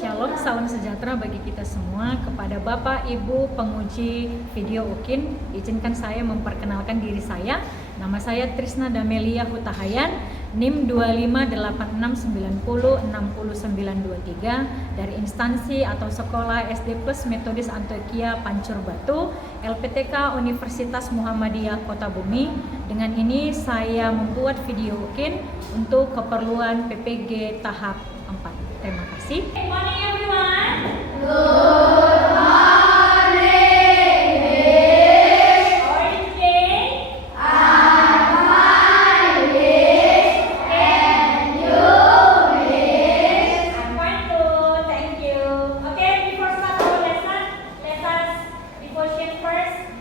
Shalom, salam sejahtera bagi kita semua. Kepada Bapak, Ibu, penguji video UKIN, izinkan saya memperkenalkan diri saya. Nama saya Trisna Damelia Hutahayan, NIM 2586906923 dari instansi atau sekolah SD Plus Metodis Antioquia Pancur Batu, LPTK Universitas Muhammadiyah Kota Bumi. Dengan ini saya membuat video UKIN untuk keperluan PPG tahap 4. Terima kasih. Good morning everyone. Good morning, Miss. How are you today? I'm fine, Miss. And you, Miss? I'm fine too, thank you. Okay, before start our lesson, let us devotion first.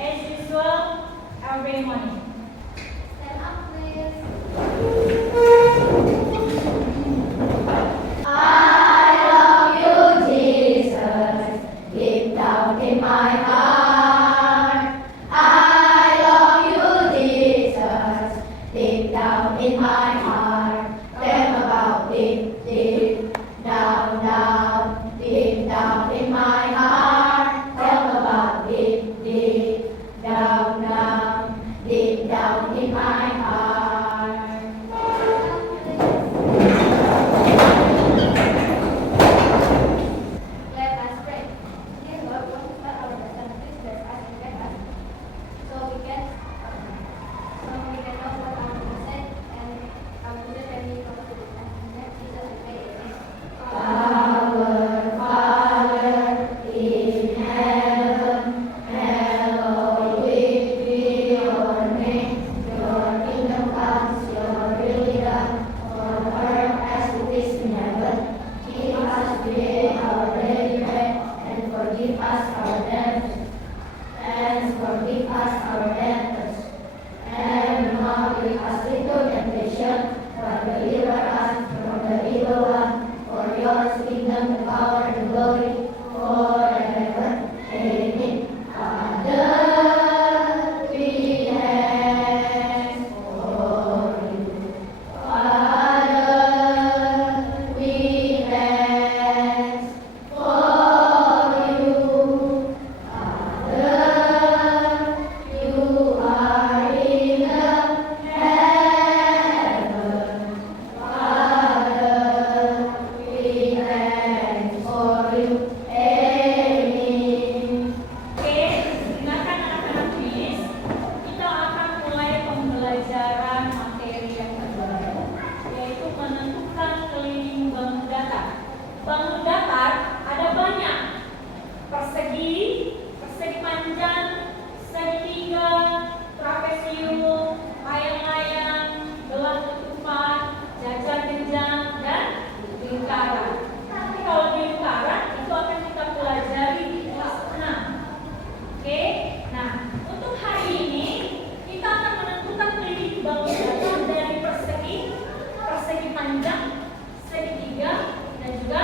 As usual, every morning. Stand up, please. In my heart, I love you, Jesus. Deep down in my heart, tell about deep, deep down, down, deep down in my heart, tell about deep, deep down, down, deep down in my heart. Let us pray. Dear Lord, want to start our lesson, please bless us and guide us so we can know what our to say and our children can be able to do. And in Jesus we pray. Our Father in heaven, hallowed be your name. Your kingdom comes, your will be done on earth as it is in heaven. Give us today our daily bread, and forgive us our debts, and forgive us our debtors. And do not lead us into temptation, but deliver us from the evil one. For yours is the kingdom, the power, and the glory, forever. Amen. Father, we ask for you. Father, we ask for you. Father, you are in the heaven. Father, we ask for you. Amen. Oke, dengarkan anak-anak Miss. Kita akan mulai pembelajaran materi yang kedua, yaitu menentukan keliling bangun datar. Bangun datar ada banyak: persegi, persegi panjang, segitiga, trapesium, layang-layang, gelang ketupat, jajar genjang, dan lingkaran. Tapi kalau di lingkaran itu akan kita pelajari di kelas 6. Oke, nah untuk hari ini kita akan menentukan keliling bangun datar dari persegi, persegi panjang, segitiga, dan juga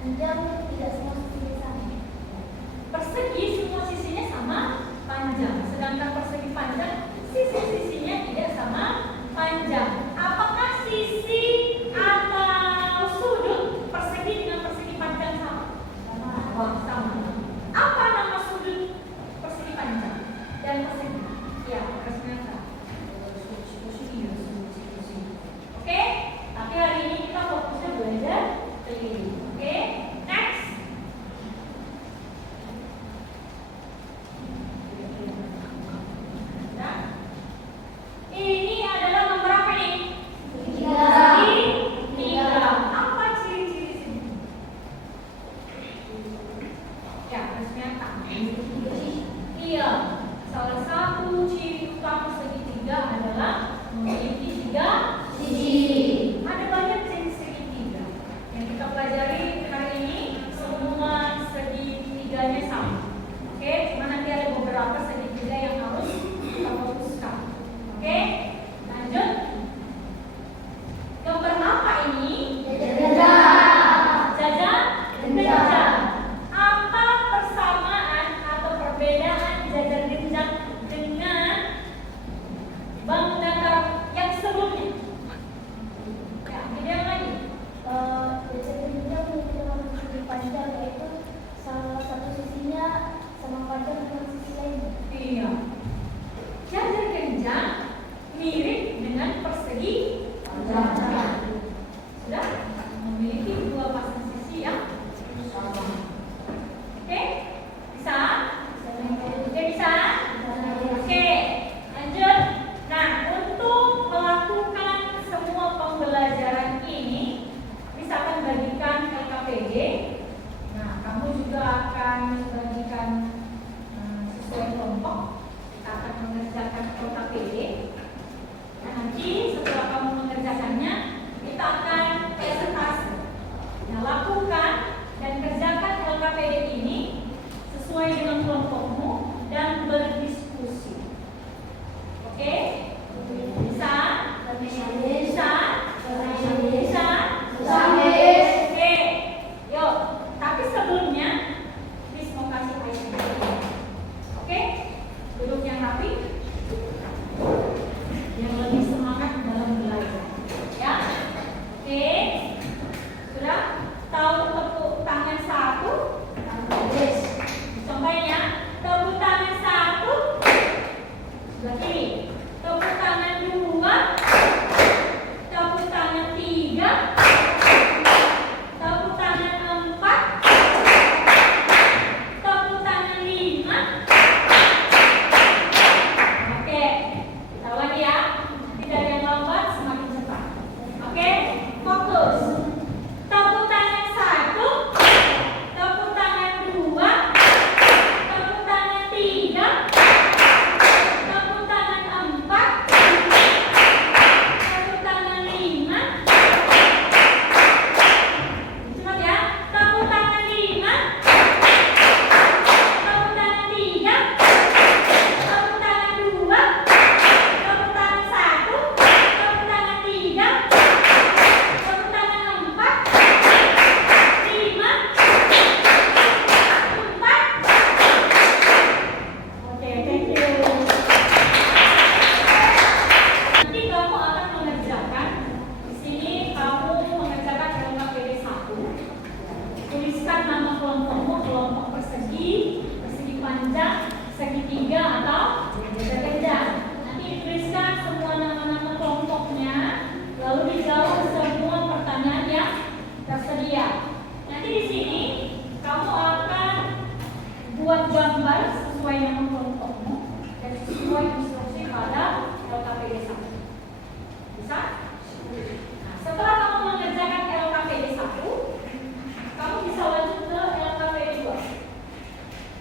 Panjang tidak semua sisinya sama. Persegi semua sisinya sama panjang, sedangkan persegi panjang sisi-sisinya tidak sama panjang. Apakah sisi atau sudut persegi dengan persegi panjang sama? Wah, sama. Apa nama sudut persegi panjang dan persegi? Ya, persegi. Oke, tapi hari ini kita fokusnya belajar keliling. Oke, next. Nah, ini adalah nomor apa nih? Tiga. Apa ciri-ciri sini? Ya, ternyata. Iya, salah satu ciri utama segitiga adalah memiliki tiga sisi. Ada banyak jenis segitiga yang kita pelajari hari ini. Semua segitiganya sama. Oke, cuma nanti ada beberapa segitiga yang harus kita fokuskan. Oke, lanjut. Gambar apa ini? Jajah. Apa persamaan atau perbedaan jajar genjang dengan bangun datar yang sebelumnya? Ya, ini yang lagi. Jajar genjang memiliki sisi panjang, yaitu salah satu sisinya sama panjang dengan sisi lainnya. Iya. Jajar genjang mirip dengan persegi panjang. Sudah memiliki dua pasang sisi yang sama. Oke? Bisa? Oke, bisa? Oke, lanjut. Nah, untuk melakukan semua pembelajaran ini, misalkan bagikan LKPD. Nah, kamu juga akan bagikan sesuai kelompok. Kita akan mengerjakan LKPD. Nah, nanti setelah kamu mengerjakannya, kita akan presentasi. Nah, lakukan dan kerjakan LKPD ini sesuai dengan kelompokmu dan berdiskusi. Oke? Bisa? Bisa? Bisa? Oke. Yuk, tapi sebelumnya please mau kasih item. Oke? Duduk yang rapi. Yang lebih semangat dalam belajar. Ya? Oke? Sudah? Tahu tepuk tangan satu? Yes. Contohnya, tepuk tangan satu. Sebelah kiri. Tepuk tangan dua. Tepuk tangan tiga. Tepuk tangan empat. Tepuk tangan lima. Oke, kita lagi ya. Nanti dari yang lambat semakin cepat. Oke, fokus. Tepuk tangan satu. Tepuk tangan dua. Tepuk tangan tiga. Tepuk tangan empat. Tepuk tangan lima. Cepat ya. Tepuk tangan lima. Tepuk tangan tiga. Tepuk tangan dua. Tepuk tangan satu. Tepuk tangan tiga. Tepuk tangan empat. Lima. Empat. Oke, thank you. Nanti kamu akan mengerjakan. Di sini kamu mengerjakan LKPD 1. Tuliskan nama kelompokmu, kelompok persegi, persegi panjang, segitiga atau jajar genjang. Nanti dituliskan semua nama-nama kelompoknya, lalu dijawab semua pertanyaan yang tersedia. Nanti di sini kamu akan buat gambar sesuai nama kelompokmu dan sesuai instruksi pada LKPD 1. Bisa? Nah, setelah kamu mengerjakan LKPD 1, kamu bisa lanjut ke LKPD 2.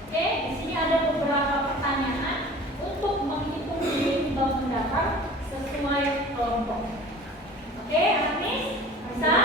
Oke, di sini ada beberapa pertanyaan untuk menghitung diri bangun datar sesuai kelompok. Oke, anak Miss, bisa?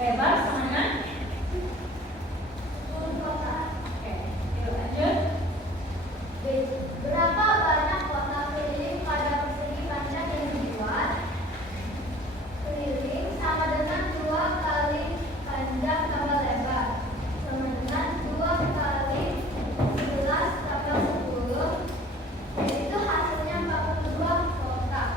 Lebar sama Oke, yuk lanjut. Berapa banyak kotak keliling pada persegi panjang yang dibuat? Keliling sama dengan 2 kali panjang tambah lebar, sama dengan 2 kali 11 tambah 10, yaitu hasilnya 42 kotak.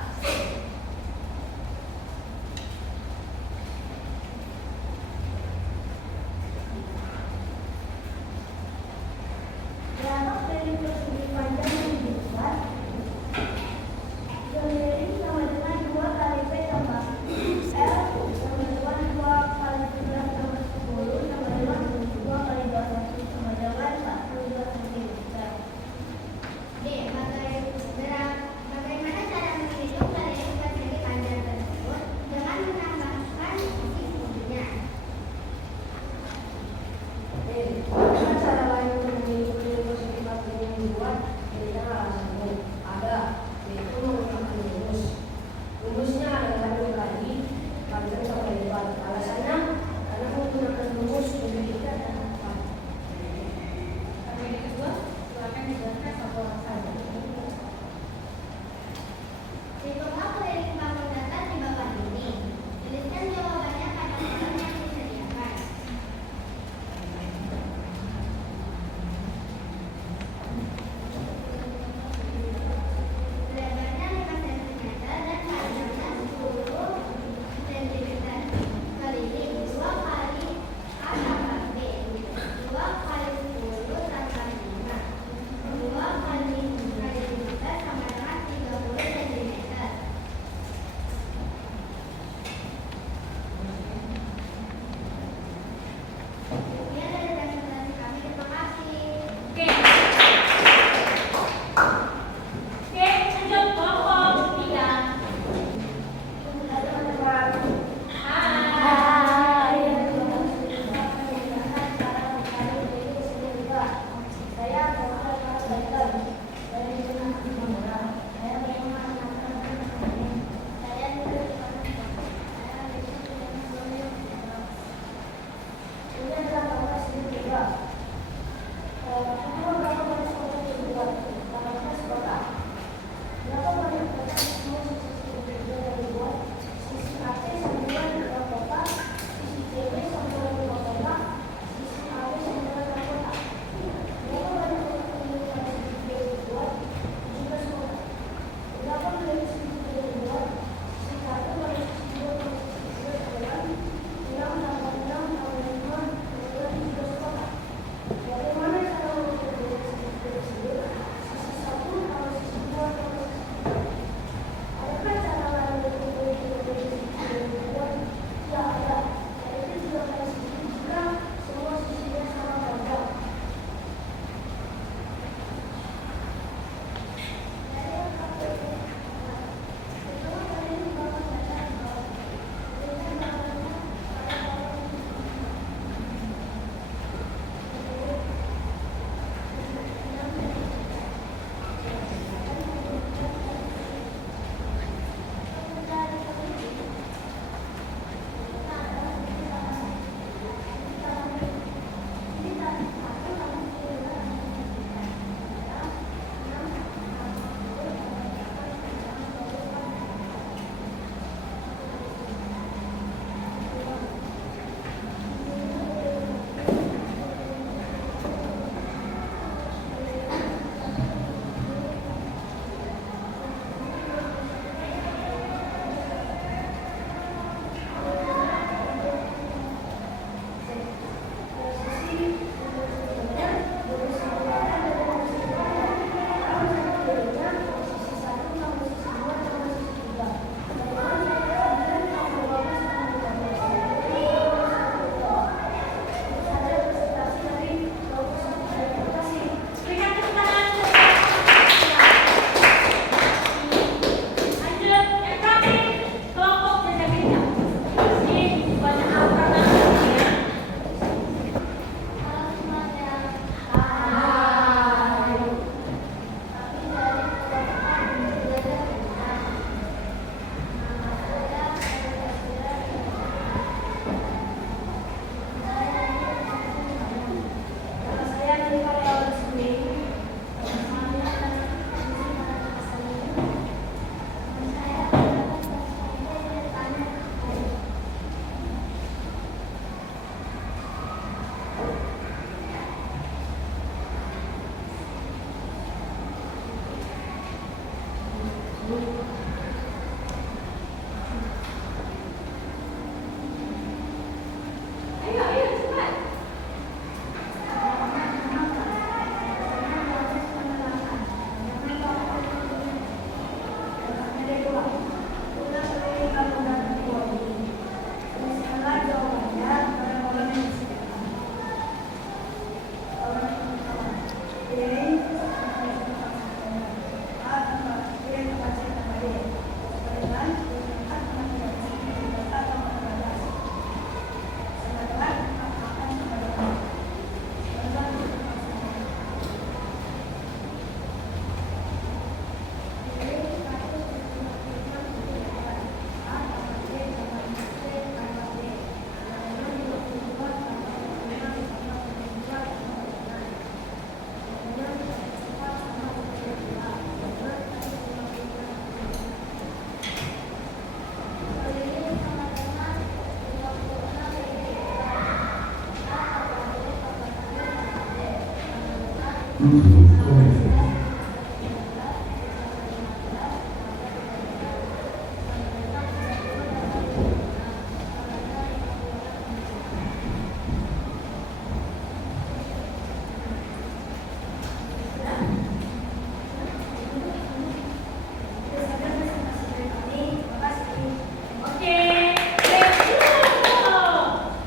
Oke,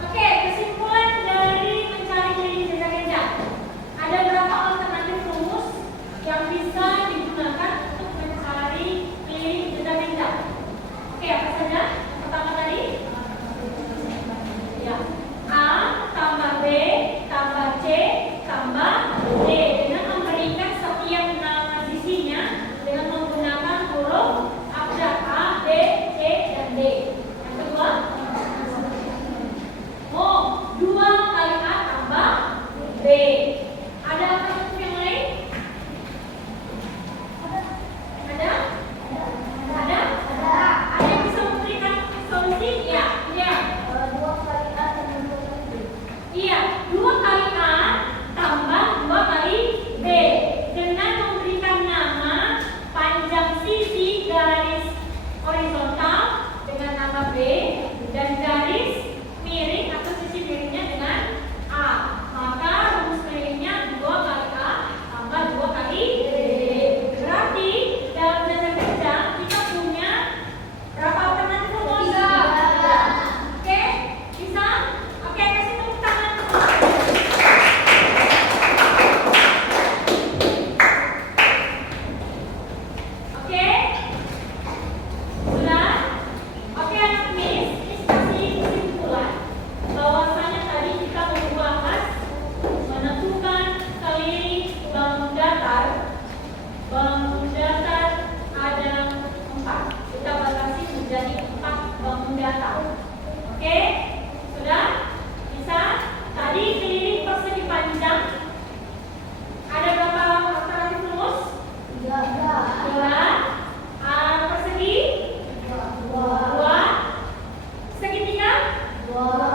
oke, kesimpulan dari mencari keliling jejak genjang. Ada berapa alternatif rumus yang bisa digunakan untuk mencari keliling jejak genjang? Oke, apa saja? Pertama tadi, ya, A tambah B tambah C tambah D dengan memberikan setiap nama sisinya dengan menggunakan huruf abjad A, B, C, dan D. Yang kedua, oh, 2 kali A tambah B. Ada alternatif yang lain? Ada? Ada? Ada yang bisa memberikan solusi? Ya, iya. 2 kali A tambah 2 kali B dengan memberikan nama panjang sisi garis horizontal dengan nama B dan garis miring atau sisi miringnya dengan A. Maka rumus miringnya 2 kali A tambah 2 kali B. Berarti dalam jejak genjang kita punya berapa alternatif rumus? Oke, bisa? Oke, kasih tepuk tangan. Oke, sudah? Oke, anak Miss kasih kesimpulan bahwasanya tadi kita membahas menentukan keliling bangun datar. Bangun datar ada 4. Kita batasi menjadi 4 bangun datar. Oke, sudah? Bisa? Tadi keliling persegi panjang ada berapa alternatif rumus? 2. Persegi? 2. Segitiga? 2.